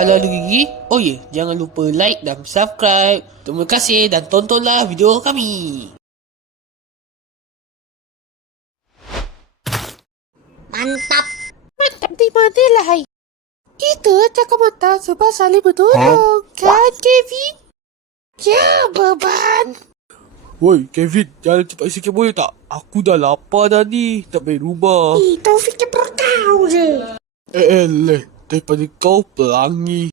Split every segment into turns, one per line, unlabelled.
Ala gigi. Oh ya, jangan lupa like dan subscribe. Terima kasih dan tontonlah video kami.
Mantap.
Mantap di mana lah hai? Kita cakap mata sebab saling bertolong. Kan Kevin? Ya beban.
Woi, Kevin, jalan cepat sikit boleh tak? Aku dah lapar dah ni. Tak balik rumah.
Eh, Taufik perut kau je.
Eh, eh, leh. Daripada kau pelangi.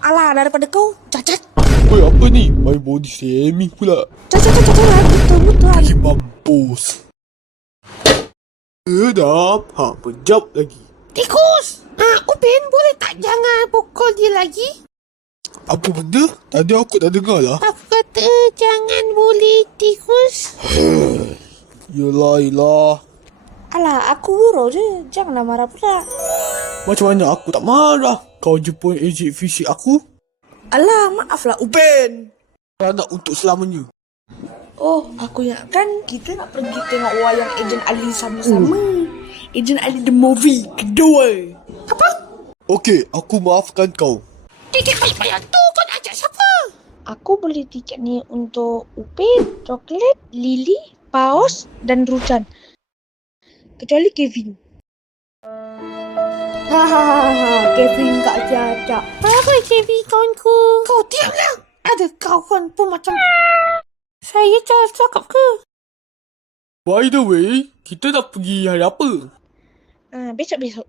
Alah, daripada kau, cacat.
Woi, apa ni? Main body shaming pula.
Cacat, cacat, cacat. Betul, betul.
Lagi mampus. Sedap. Ha, pejap lagi.
Tikus. Ah, Upin, boleh tak jangan pukul dia lagi?
Apa benda? Tadi aku tak dengar lah.
Aku kata jangan bully tikus.
Yelah, yelah.
Alah, aku gurau je. Janganlah marah pula.
Macam mana aku tak marah? Kau jemput ejen fisik aku?
Alah, maaflah Upin.
Nak untuk selamanya.
Oh, aku ingatkan kita nak pergi tengok wayang Ejen Ali sama-sama. Ejen Ali The Movie kedua. Apa?
Okey, aku maafkan kau.
Tiket bayar tu kau nak ajak siapa? Aku beli tiket ni untuk Upin, Coklat, Lily, Paus dan Rujan. Kecuali Kevin. Hahaha, Kevin tak ajak. Apa Kevin kawanku? Kau diamlah. Ada kawan pun macam... Saya dah cakap ke?
By the way, kita nak pergi hari apa?
Ah, besok-besok.